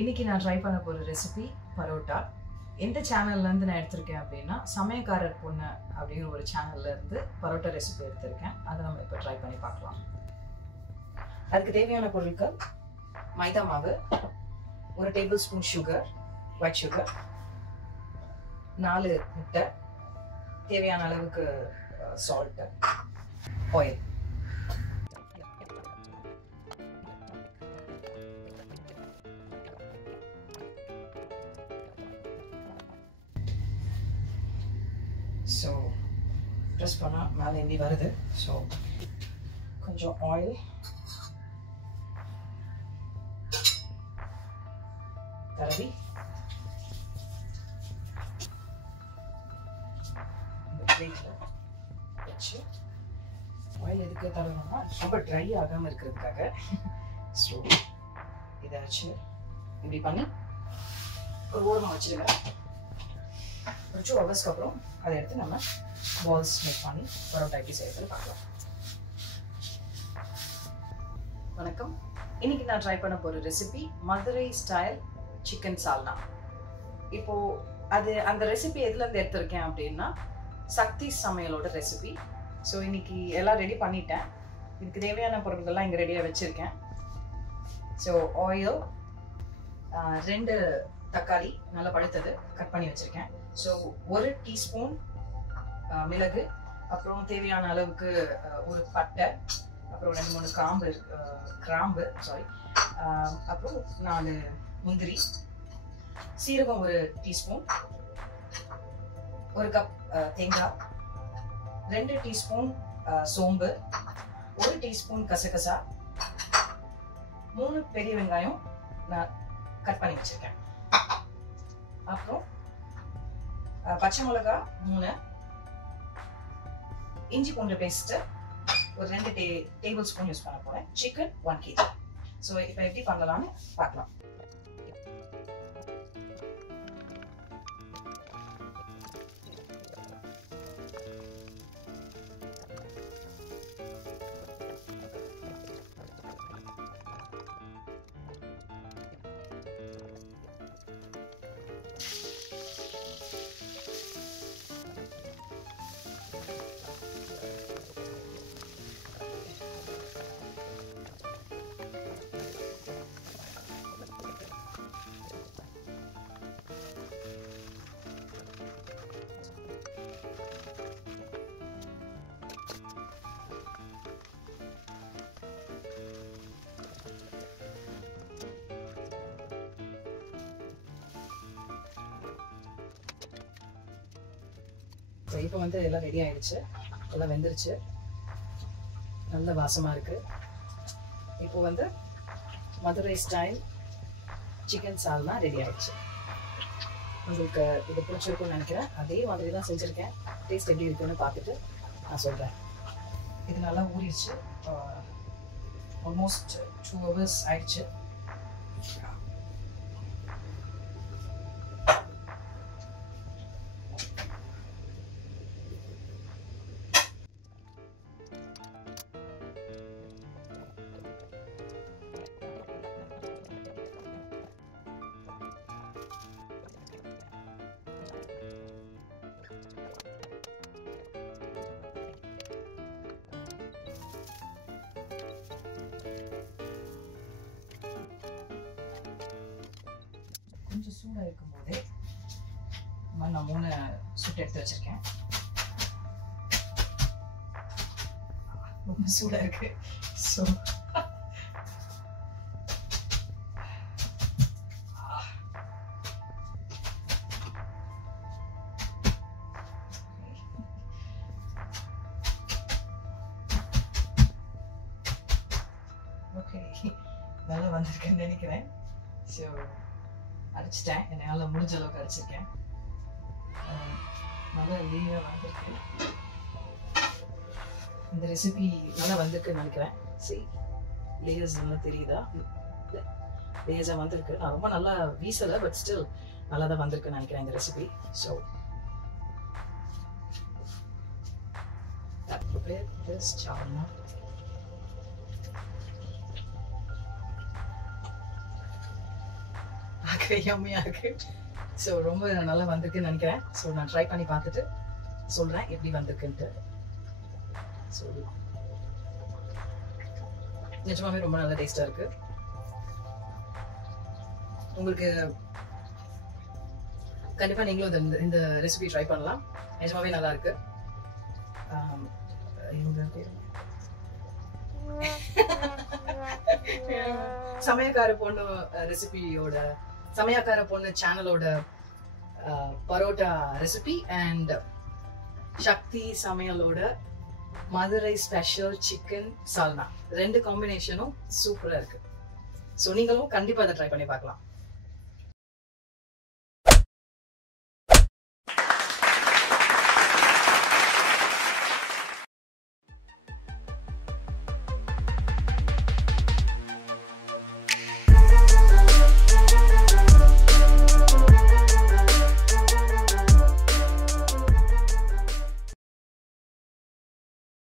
இன்னைக்கு நான் ட்ரை பண்ண போற ரெசிபி பரோட்டா. எந்த சேனல்ல இருந்து நான் எடுத்திருக்கேன் அப்படின்னா சமயக்காரர் பொண்ணு அப்படிங்கிற ஒரு சேனல்ல இருந்து பரோட்டா ரெசிபி எடுத்திருக்கேன். அதை நம்ம இப்போ ட்ரை பண்ணி பார்க்கலாம். அதுக்கு தேவையான பொருட்கள் மைதா மாவு, 1 table spoon sugar, white sugar, 4 முட்டை, தேவையான அளவுக்கு சால்ட், ஆயில். ஸோ ப்ரெஸ் பண்ணால் மேலே எந்தி வருது. ஸோ கொஞ்சம் ஆயில் தடவி இந்த பிளேட்டில் வச்சு, ஆயில் எதுக்கு தடவணும்னா ரொம்ப ட்ரை ஆகாமல் இருக்கிறதுக்காக. ஸோ இதை வச்சு இப்படி பண்ணி ஒரு ஓரமாக வச்சுருங்க. ஒரு 2 ஹவர்ஸ்க்கு அப்புறம் அதை எடுத்து நம்ம பால்ஸ் மேக் பண்ணி பரோட்டா எப்படி செய்யறது பார்க்கலாம். வணக்கம். இன்னைக்கு நான் ட்ரை பண்ண போற ரெசிபி மதுரை ஸ்டைல் சிக்கன் சால்னா. இப்போ அந்த ரெசிபி எதுல இருந்து எடுத்திருக்கேன் அப்படின்னா சக்தி சமையலோட ரெசிபி. ஸோ இன்னைக்கு எல்லாம் ரெடி பண்ணிட்டேன். இதுக்கு தேவையான பொருட்கள்லாம் இங்கே ரெடியாக வச்சிருக்கேன். ஸோ ஆயில், 2 தக்காளி நல்லா பழுத்தது கட் பண்ணி வச்சிருக்கேன். ஸோ 1 டீஸ்பூன் மிளகு, அப்புறம் தேவையான அளவுக்கு ஒரு பட்டை, அப்புறம் 2-3 கிராம்பு, அப்புறம் 4 முந்திரி, சீரகம் 1 டீஸ்பூன், 1 கப் தேங்காய், 2 டீஸ்பூன் சோம்பு, 1 டீஸ்பூன் கசகசா, 3 பெரிய வெங்காயம் நான் கட் பண்ணி வச்சிருக்கேன். அப்புறம் பச்சை மிளகா 3, இஞ்சி பூண்டு பேஸ்ட் ஒரு 2 டேபிள் ஸ்பூன் யூஸ் பண்ண போறேன். Chicken 1 kg. ஸோ இப்போ எப்படி பண்ணலாம்னு பார்க்கலாம். ஸோ இப்போ எல்லாம் ரெடி ஆயிடுச்சு, எல்லாம் வெந்துருச்சு, நல்ல வாசமாக இருக்குது. இப்போ மதுரை ஸ்டைல் சிக்கன் சால்னா ரெடி ஆயிடுச்சு. உங்களுக்கு இது பிடிச்சிருக்குன்னு நினைக்கிறேன். அதே மாதிரி தான் செஞ்சுருக்கேன். டேஸ்ட் எப்படி இருக்குன்னு பார்த்துட்டு நான் சொல்கிறேன். இது நல்லா ஊறிடுச்சு. ஆல்மோஸ்ட் 2 ஹவர்ஸ் ஆயிடுச்சு. கொஞ்சம் சூடாக இருக்கும்போதே நான் 3 சுட்டு எடுத்து வச்சிருக்கேன். ரொம்ப சூடாக இருக்கு. ஸோ ஓகே, நல்லா வந்திருக்குன்னு நினைக்கிறேன். ஸோ அரைச்சிட்டேன், என்னால் முடிஞ்ச அளவுக்கு அரைச்சிருக்கேன். நல்லா லீவாக வந்திருக்கு. இந்த ரெசிபி நல்லா வந்திருக்குன்னு நினைக்கிறேன். சரி, லேயர்ஸ் நல்லா தெரியுதா? லேயர்ஸாக வந்திருக்கு. நான் ரொம்ப நல்லா வீசலை, பட் ஸ்டில் நல்லா தான் வந்திருக்குன்னு நினைக்கிறேன் இந்த recipe. So prepare this chalna. இருக்கு, யம்மியா இருக்கு. ஸோ ரொம்ப நல்லா வந்திருக்குன்னு நினைக்கிறேன். ஸோ நான் ட்ரை பண்ணி பார்த்துட்டு சொல்றேன் எப்படி வந்திருக்குன்ட்டு. ஸோ நிஜமாவே ரொம்ப நல்ல டேஸ்டா இருக்கு. உங்களுக்கு கண்டிப்பா நீங்களும் இந்த ரெசிபி ட்ரை பண்ணலாம். நிஜமாவே நல்லா இருக்கு. சமயக்கார பொண்ணு ரெசிபியோட, சமயக்கார பொண்ணு சேனலோட பரோட்டா ரெசிபி அண்ட் சக்தி சமையலோட மதுரை ஸ்பெஷல் சிக்கன் சால்னா, ரெண்டு காம்பினேஷனும் சூப்பரா இருக்கு. ஸோ நீங்களும் கண்டிப்பா அதை ட்ரை பண்ணி பார்க்கலாம்.